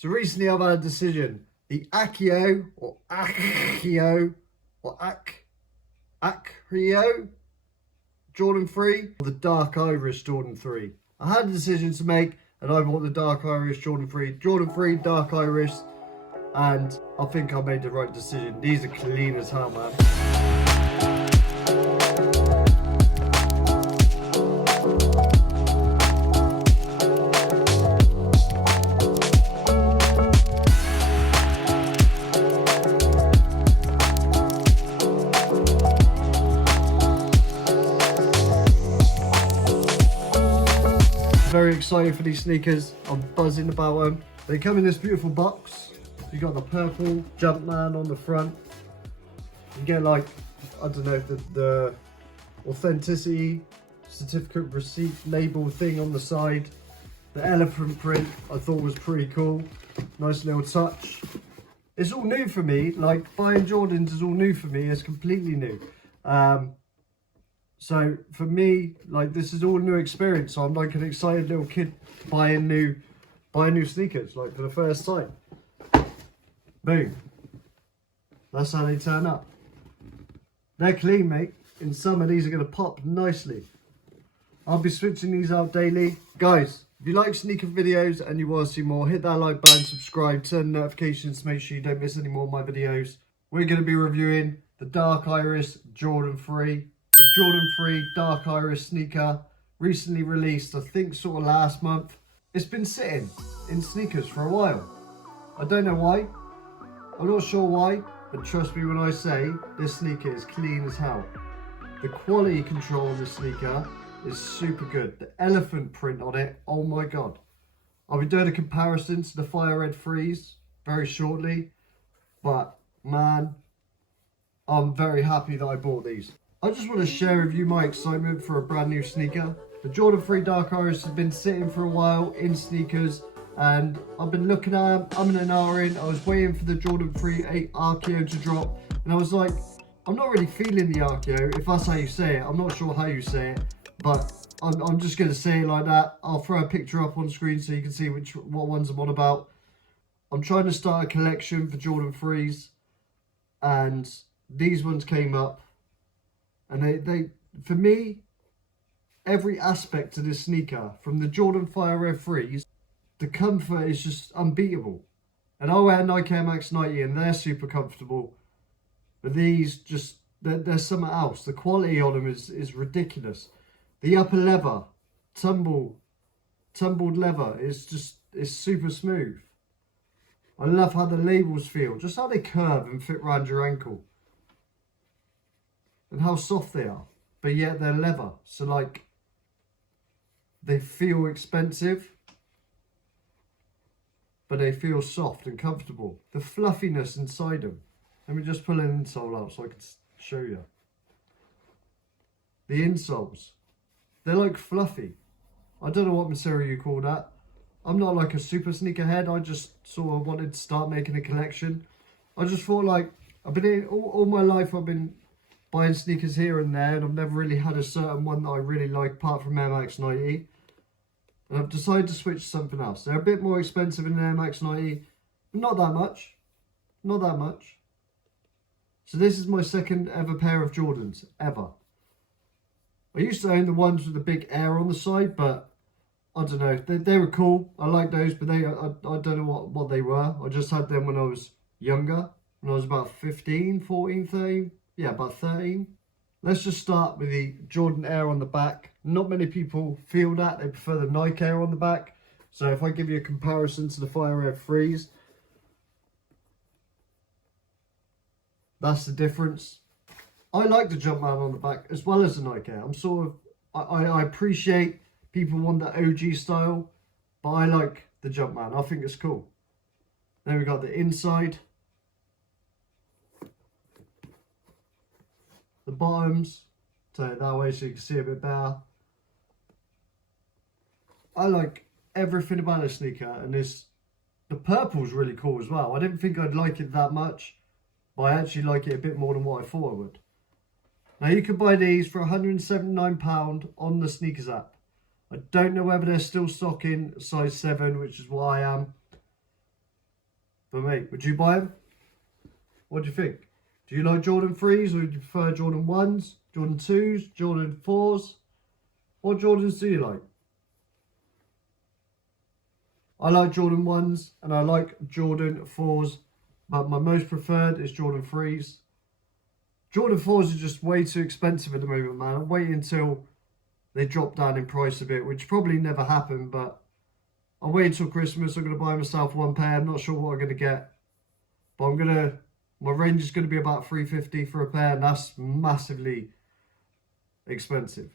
So recently I've had a decision. The Accio or Accio Jordan 3 or the Dark Iris Jordan 3. I had a decision to make and I bought the Dark Iris Jordan 3. Jordan 3 Dark Iris, and I think I made the right decision. These are clean as hell, man. Very excited for these sneakers. I'm buzzing about them. They come in this beautiful box. You got the purple Jumpman on the front. You get like, I don't know, the authenticity certificate receipt label thing on the side. The elephant print I thought was pretty cool. Nice little touch. It's all new for me. Like buying Jordans is all new for me. It's completely new. So for me, like this is all new experience. So I'm like an excited little kid buying new sneakers, like for the first time. Boom. That's how they turn up. They're clean, mate. In summer, these are going to pop nicely. I'll be switching these out daily. Guys, if you like sneaker videos and you want to see more, hit that like button, subscribe, turn notifications to make sure you don't miss any more of my videos. We're going to be reviewing the Dark Iris Jordan 3. The Jordan 3 Dark Iris sneaker, recently released, I think sort of last month. It's been sitting in sneakers for a while. I don't know why. I'm not sure why, but trust me when I say this sneaker is clean as hell. The quality control on the sneaker is super good. The elephant print on it, oh my god. I'll be doing a comparison to the Fire Red Freeze very shortly, but man, I'm very happy that I bought these. I just want to share with you my excitement for a brand new sneaker. The Jordan 3 Dark Iris has been sitting for a while in sneakers, and I've been looking at them, I'm in I was waiting for the Jordan 3 8 Archeo to drop, and I was like, I'm not really feeling the Archeo, if that's how you say it. I'm not sure how you say it, but I'm just going to say it like that. I'll throw a picture up on screen so you can see what ones I'm on about. I'm trying to start a collection for Jordan 3s, and these ones came up. And they, for me, every aspect of this sneaker, from the Jordan Fire Red Freeze, the comfort is just unbeatable. And I wear Nike Air Max 90 and they're super comfortable. But these just, they're something else. The quality on them is ridiculous. The upper leather, tumbled leather, is super smooth. I love how the labels feel, just how they curve and fit around your ankle. And how soft they are, but yet they're leather, so like they feel expensive but they feel soft and comfortable. The fluffiness inside them, let me just pull an insole out so I can show you. The insoles, they're like fluffy. I don't know what material you call that. I'm not like a super sneakerhead. I just sort of wanted to start making a collection. I just thought, like, I've been in all my life, I've been buying sneakers here and there, and I've never really had a certain one that I really like apart from Air Max 90. And I've decided to switch to something else. They're a bit more expensive than Air Max 90, but not that much. Not that much. So this is my second ever pair of Jordans, ever. I used to own the ones with the big air on the side, but I don't know. They were cool. I like those, but I don't know what they were. I just had them when I was younger, when I was about 15, 14, 13. Yeah, about 13. Let's just start with the Jordan Air on the back. Not many people feel that. They prefer the Nike Air on the back. So if I give you a comparison to the Fire Red Freeze, that's the difference. I like the Jumpman on the back as well as the Nike Air. I'm sort of, I appreciate people want the OG style, but I like the Jumpman. I think it's cool. Then we got the inside. The bottoms, turn it that way so you can see a bit better. I like everything about this sneaker, and the purple's really cool as well. I didn't think I'd like it that much, but I actually like it a bit more than what I thought I would. Now you can buy these for £179 on the sneakers app. I don't know whether they're still stocking size 7, which is what I am. But mate, would you buy them? What do you think? Do you like Jordan 3s or do you prefer Jordan 1s, Jordan 2s, Jordan 4s? What Jordans do you like? I like Jordan 1s and I like Jordan 4s, but my most preferred is Jordan 3s. Jordan 4s are just way too expensive at the moment, man. I'm waiting until they drop down in price a bit, which probably never happened, but I'll wait until Christmas. I'm going to buy myself one pair. I'm not sure what I'm going to get, but my range is going to be about $350 for a pair, and that's massively expensive.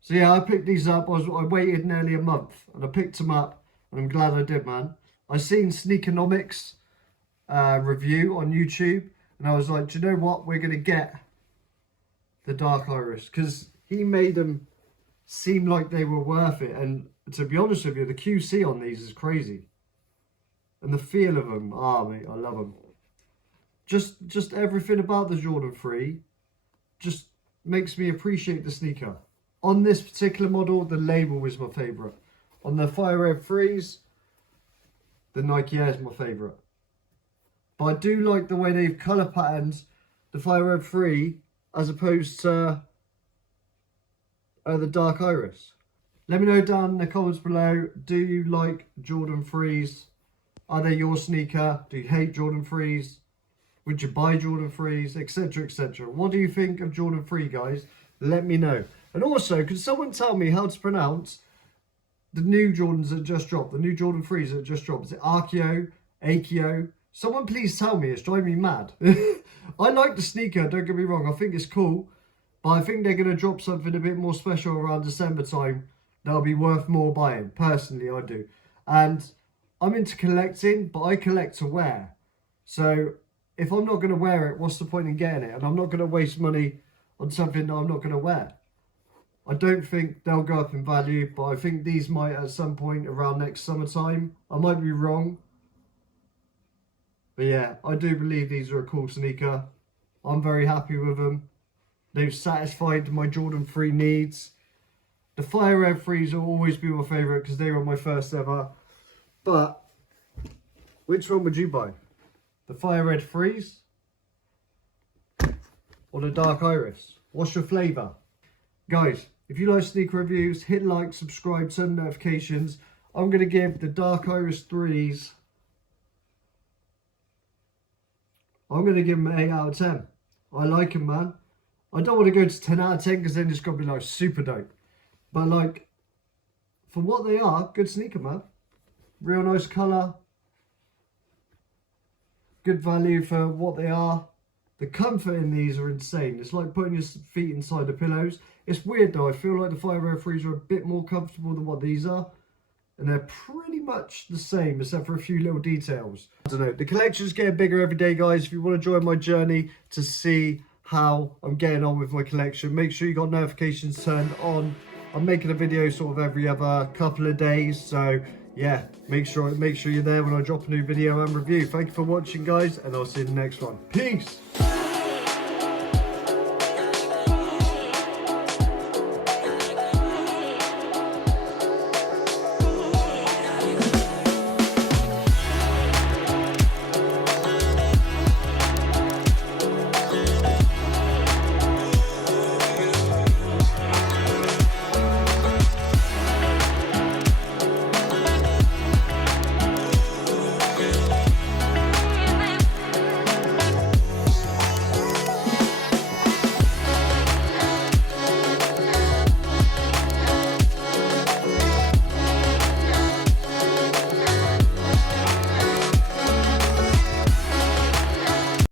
So yeah, I picked these up. I waited nearly a month, and I picked them up, and I'm glad I did, man. I seen Sneakonomics review on YouTube, and I was like, do you know what? We're going to get the dark iris, because he made them seem like they were worth it. And to be honest with you, the QC on these is crazy. And the feel of them, mate, I love them. Just everything about the Jordan 3 just makes me appreciate the sneaker. On this particular model, the label is my favourite. On the Fire Red 3s, the Nike Air is my favourite. But I do like the way they've colour patterned the Fire Red 3 as opposed to the dark iris. Let me know down in the comments below, do you like Jordan 3s? Are they your sneaker? Do you hate Jordan 3s? Would you buy Jordan 3s? Etc, etc. What do you think of Jordan 3, guys? Let me know. And also, could someone tell me how to pronounce the new Jordans that just dropped? The new Jordan 3s that just dropped. Is it Archeo? Akio? Someone please tell me. It's driving me mad. I like the sneaker, don't get me wrong. I think it's cool. But I think they're going to drop something a bit more special around December time that'll be worth more buying. Personally, I do. And I'm into collecting, but I collect to wear. So if I'm not going to wear it, what's the point in getting it? And I'm not going to waste money on something that I'm not going to wear. I don't think they'll go up in value, but I think these might at some point around next summertime. I might be wrong. But yeah, I do believe these are a cool sneaker. I'm very happy with them. They've satisfied my Jordan 3 needs. The Fire Red 3s will always be my favourite because they were my first ever. But which one would you buy? The Fire Red 3s or the dark iris? What's your flavour? Guys, if you like sneaker reviews, hit like, subscribe, turn notifications. I'm going to give the dark iris 3s, I'm going to give them an 8 out of 10. I like them, man. I don't want to go to 10 out of 10 because then it's got to be like super dope. But like, for what they are, good sneaker, man. Real nice colour. Good value for what they are. The comfort in these are insane. It's like putting your feet inside the pillows. It's weird though. I feel like the Fire Red 3s are a bit more comfortable than what these are. And they're pretty much the same except for a few little details. I don't know. The collection's getting bigger every day, guys. If you want to join my journey to see how I'm getting on with my collection, make sure you got notifications turned on. I'm making a video sort of every other couple of days, so yeah, make sure you're there when I drop a new video and review. Thank you for watching, guys, and I'll see you in the next one. Peace.